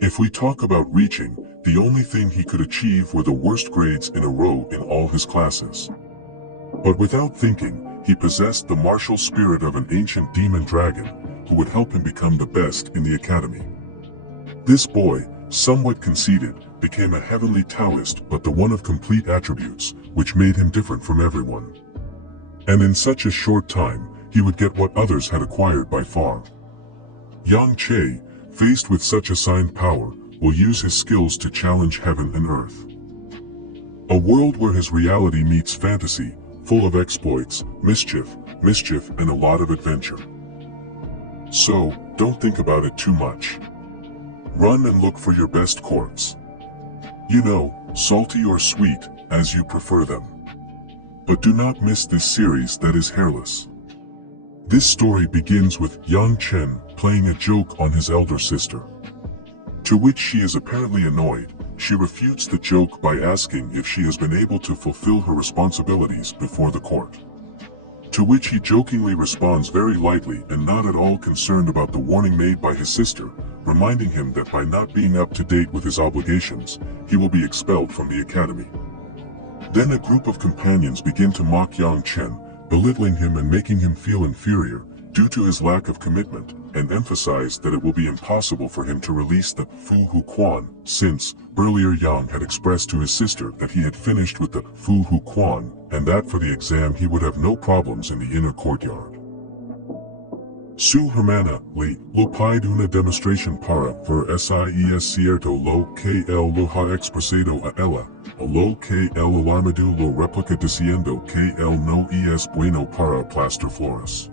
If we talk about reaching, the only thing he could achieve were the worst grades in a row in all his classes. But without thinking, he possessed the martial spirit of an ancient demon dragon, who would help him become the best in the academy. This boy, somewhat conceited, became a heavenly Taoist, but the one of complete attributes, which made him different from everyone. And in such a short time, he would get what others had acquired by far. Yang Che, faced with such assigned power, will use his skills to challenge heaven and earth. A world where his reality meets fantasy, full of exploits, mischief, and a lot of adventure. So, don't think about it too much. Run and look for your best courts. You know, salty or sweet, as you prefer them. But do not miss this series that is hairless. This story begins with Yang Chen playing a joke on his elder sister. To which she is apparently annoyed. She refutes the joke by asking if she has been able to fulfill her responsibilities before the court. To which he jokingly responds very lightly and not at all concerned about the warning made by his sister, reminding him that by not being up to date with his obligations, he will be expelled from the academy. Then a group of companions begin to mock Yang Chen, belittling him and making him feel inferior, due to his lack of commitment, and emphasize that it will be impossible for him to release the Fu Hu Quan, since, earlier Yang had expressed to his sister that he had finished with the Fu Hu Quan, and that for the exam he would have no problems in the inner courtyard. Su hermana, lo pide una demonstración para ver si es cierto lo que él lo ha expresado a ella, o lo que el alarmado lo replica diciendo que él no es bueno para aplastar flores.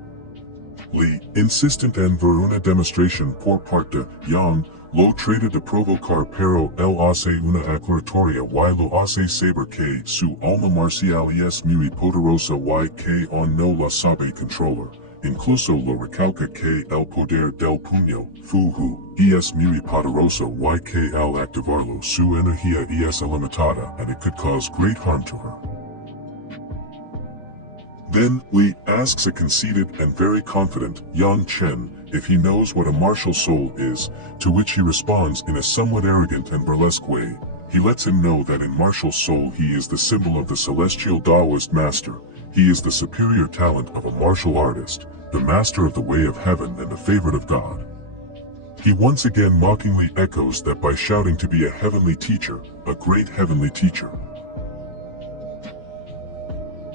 Li, insistent en ver una demostración por parte Yang, lo trata de provocar pero él hace una aclaratoria y lo hace saber que su alma marcial es muy poderosa y que aún no la sabe controlar. Incluso lo recalca que el poder del puño, fuhu, es muy poderoso y que al activarlo su energía es ilimitada and it could cause great harm to her. Then, Li asks a conceited and very confident Yang Chen if he knows what a martial soul is, to which he responds in a somewhat arrogant and burlesque way. He lets him know that in martial soul he is the symbol of the celestial Taoist master, he is the superior talent of a martial artist, the master of the way of heaven and the favorite of God. He once again mockingly echoes that by shouting to be a heavenly teacher, a great heavenly teacher.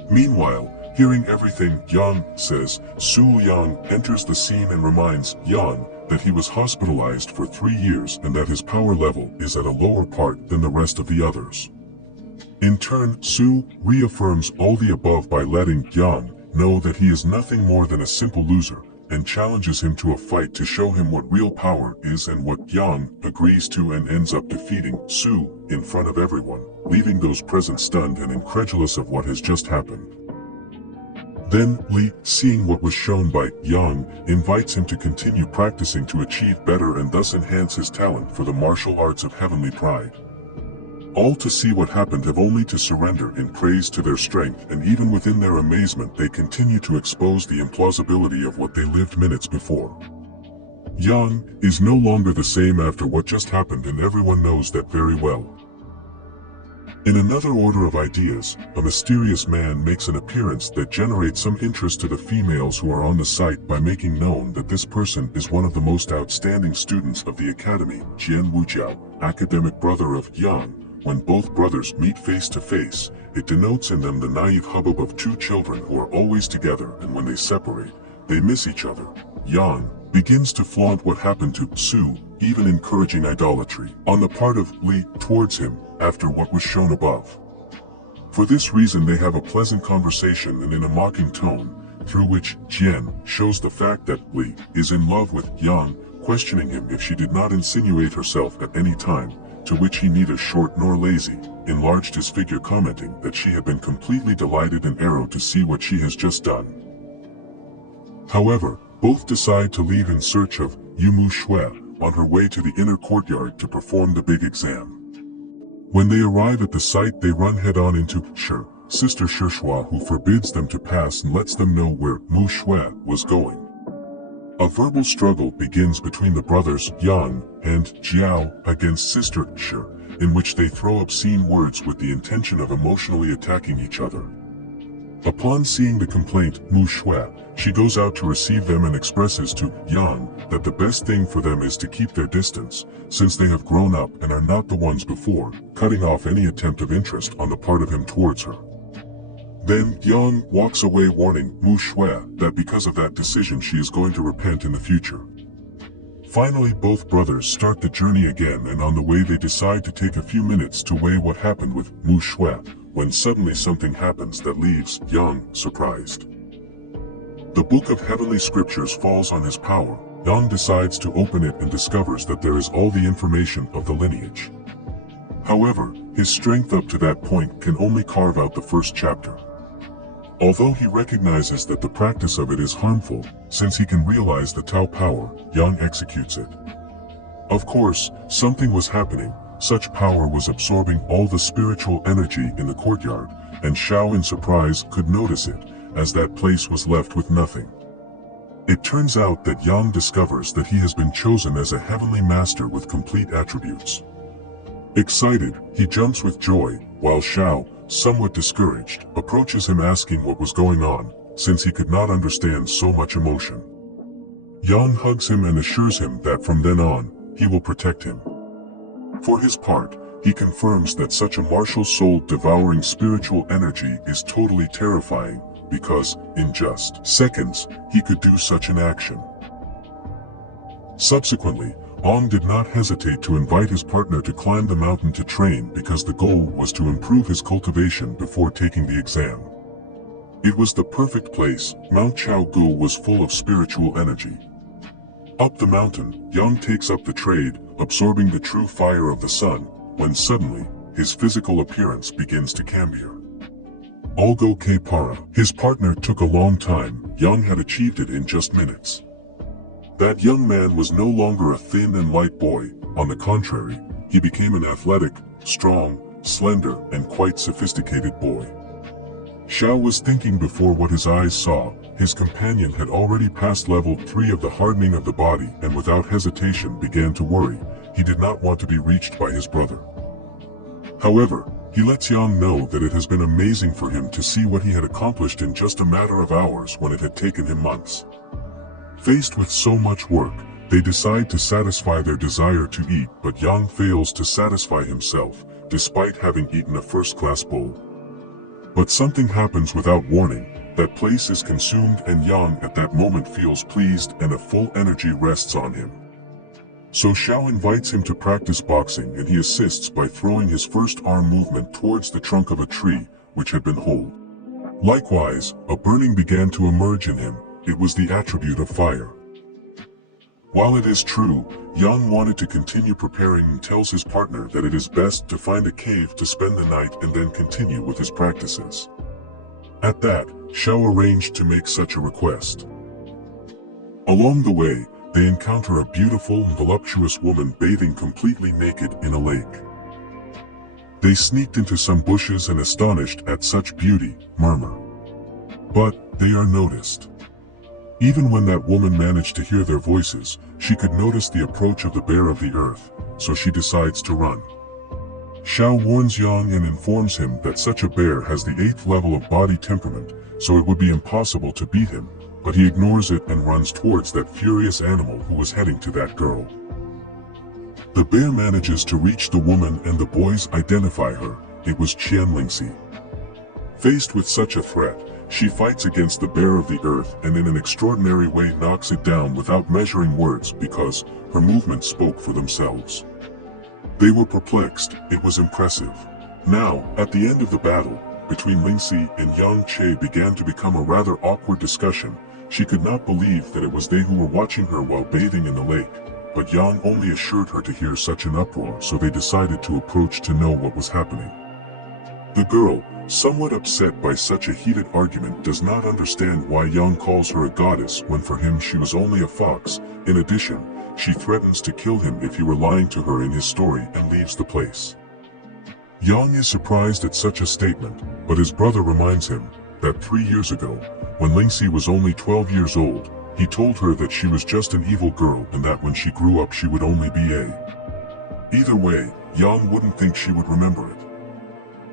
Meanwhile, hearing everything Yang says, Su Yang enters the scene and reminds Yang that he was hospitalized for 3 years and that his power level is at a lower part than the rest of the others. In turn, Su reaffirms all the above by letting Yang know that he is nothing more than a simple loser, and challenges him to a fight to show him what real power is, and what Yang agrees to and ends up defeating Su in front of everyone, leaving those present stunned and incredulous of what has just happened. Then, Li, seeing what was shown by Yang, invites him to continue practicing to achieve better and thus enhance his talent for the martial arts of heavenly pride. All to see what happened have only to surrender in praise to their strength, and even within their amazement they continue to expose the implausibility of what they lived minutes before. Yang is no longer the same after what just happened, and everyone knows that very well. In another order of ideas, a mysterious man makes an appearance that generates some interest to the females who are on the site by making known that this person is one of the most outstanding students of the academy, Jian Wujiao, academic brother of Yang. When both brothers meet face to face, it denotes in them the naive hubbub of two children who are always together, and when they separate, they miss each other. Yang begins to flaunt what happened to Su, even encouraging idolatry on the part of Li towards him, after what was shown above. For this reason they have a pleasant conversation and in a mocking tone, through which Jian shows the fact that Li is in love with Yang, questioning him if she did not insinuate herself at any time, to which he, neither short nor lazy, enlarged his figure, commenting that she had been completely delighted and arrowed to see what she has just done. However, both decide to leave in search of Yumu Shui on her way to the inner courtyard to perform the big exam. When they arrive at the site they run head-on into Sister Shishua, who forbids them to pass and lets them know where Mu Shui was going. A verbal struggle begins between the brothers Yang and Jiao against sister Shi, in which they throw obscene words with the intention of emotionally attacking each other. Upon seeing the complaint, Mu Shui, she goes out to receive them and expresses to Yang that the best thing for them is to keep their distance, since they have grown up and are not the ones before, cutting off any attempt of interest on the part of him towards her. Then Yang walks away, warning Mu Shui that because of that decision she is going to repent in the future. Finally, both brothers start the journey again, and on the way they decide to take a few minutes to weigh what happened with Mu Shui, when suddenly something happens that leaves Yang surprised. The book of heavenly scriptures falls on his power. Yang decides to open it and discovers that there is all the information of the lineage. However, his strength up to that point can only carve out the first chapter. Although he recognizes that the practice of it is harmful, since he can realize the Tao power, Yang executes it. Of course, something was happening. Such power was absorbing all the spiritual energy in the courtyard, and Xiao in surprise could notice it, as that place was left with nothing. It turns out that Yang discovers that he has been chosen as a heavenly master with complete attributes. Excited, he jumps with joy, while Xiao, somewhat discouraged, approaches him asking what was going on, since he could not understand so much emotion. Yang hugs him and assures him that from then on, he will protect him. For his part, he confirms that such a martial soul devouring spiritual energy is totally terrifying, because, in just seconds, he could do such an action. Subsequently, Ong did not hesitate to invite his partner to climb the mountain to train because the goal was to improve his cultivation before taking the exam. It was the perfect place. Mount Chaogu was full of spiritual energy. Up the mountain, Yang takes up the trade, absorbing the true fire of the sun, when suddenly, his physical appearance begins to cambia. Algo que para. His partner took a long time. Yang had achieved it in just minutes. That young man was no longer a thin and light boy. On the contrary, he became an athletic, strong, slender, and quite sophisticated boy. Xiao was thinking before what his eyes saw. His companion had already passed level 3 of the hardening of the body and without hesitation began to worry. He did not want to be reached by his brother. However, he lets Yang know that it has been amazing for him to see what he had accomplished in just a matter of hours when it had taken him months. Faced with so much work, they decide to satisfy their desire to eat, but Yang fails to satisfy himself, despite having eaten a first-class bowl. But something happens without warning. That place is consumed and Yang at that moment feels pleased and a full energy rests on him. So Xiao invites him to practice boxing and he assists by throwing his first arm movement towards the trunk of a tree, which had been whole. Likewise, a burning began to emerge in him. It was the attribute of fire. While it is true, Yang wanted to continue preparing and tells his partner that it is best to find a cave to spend the night and then continue with his practices. At that, Xiao arranged to make such a request. Along the way, they encounter a beautiful and voluptuous woman bathing completely naked in a lake. They sneaked into some bushes and astonished at such beauty, murmur. But they are noticed. Even when that woman managed to hear their voices, she could notice the approach of the bear of the earth, so she decides to run. Xiao warns Yang and informs him that such a bear has the 8th level of body temperament, so it would be impossible to beat him, but he ignores it and runs towards that furious animal who was heading to that girl. The bear manages to reach the woman and the boys identify her. It was Qian Lingxi. Faced with such a threat, she fights against the bear of the earth and in an extraordinary way knocks it down without measuring words because her movements spoke for themselves. They were perplexed. It was impressive. Now, at the end of the battle, between Lingxi and Yang Che began to become a rather awkward discussion. She could not believe that it was they who were watching her while bathing in the lake, but Yang only assured her to hear such an uproar, so they decided to approach to know what was happening. The girl, somewhat upset by such a heated argument, does not understand why Yang calls her a goddess when for him she was only a fox. In addition, she threatens to kill him if he were lying to her in his story and leaves the place. Yang is surprised at such a statement, but his brother reminds him that 3 years ago, when Lingxi was only 12 years old, He told her that she was just an evil girl and that when she grew up she would only be a. Either way, Yang wouldn't think she would remember it.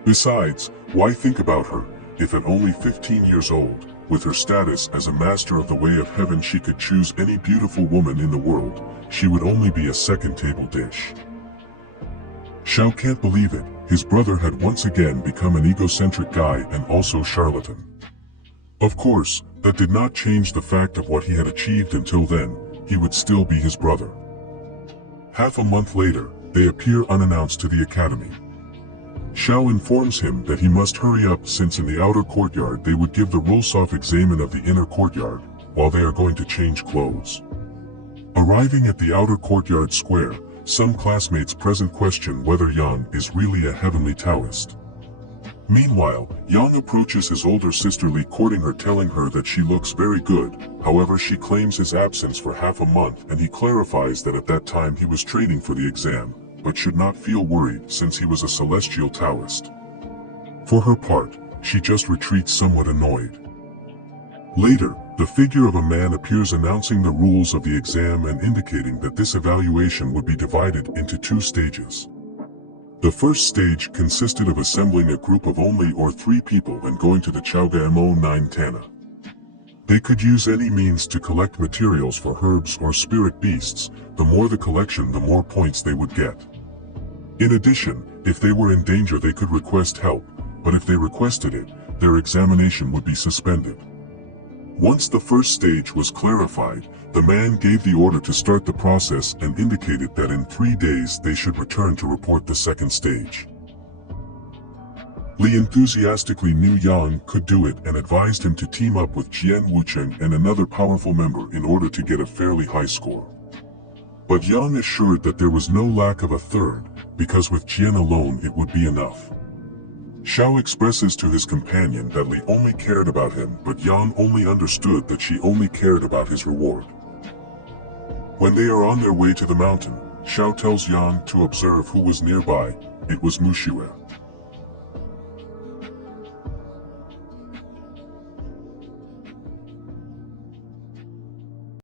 Besides, why think about her, if at only 15 years old, with her status as a master of the way of heaven she could choose any beautiful woman in the world, she would only be a second table dish. Xiao can't believe it, his brother had once again become an egocentric guy and also charlatan. Of course, that did not change the fact of what he had achieved until then, he would still be his brother. Half a month later, they appear unannounced to the academy. Xiao informs him that he must hurry up since in the outer courtyard they would give the roll-off examen of the inner courtyard, while they are going to change clothes. Arriving at the outer courtyard square, some classmates present question whether Yang is really a heavenly Taoist. Meanwhile, Yang approaches his older sister Li, courting her, telling her that she looks very good. However, she claims his absence for half a month and he clarifies that at that time he was training for the exam, but should not feel worried since he was a celestial Taoist. For her part, she just retreats somewhat annoyed. Later, the figure of a man appears announcing the rules of the exam and indicating that this evaluation would be divided into 2 stages. The first stage consisted of assembling a group of only or 3 people and going to the Chowga Mo9 Tana. They could use any means to collect materials for herbs or spirit beasts. The more the collection, the more points they would get. In addition, if they were in danger they could request help, but if they requested it, their examination would be suspended. Once the first stage was clarified, the man gave the order to start the process and indicated that in 3 days they should return to report the second stage. Li enthusiastically knew Yang could do it and advised him to team up with Jian Wucheng and another powerful member in order to get a fairly high score. But Yang assured that there was no lack of a third, because with Jian alone it would be enough. Xiao expresses to his companion that Li only cared about him, but Yang only understood that she only cared about his reward. When they are on their way to the mountain, Xiao tells Yang to observe who was nearby. It was Mushiwe.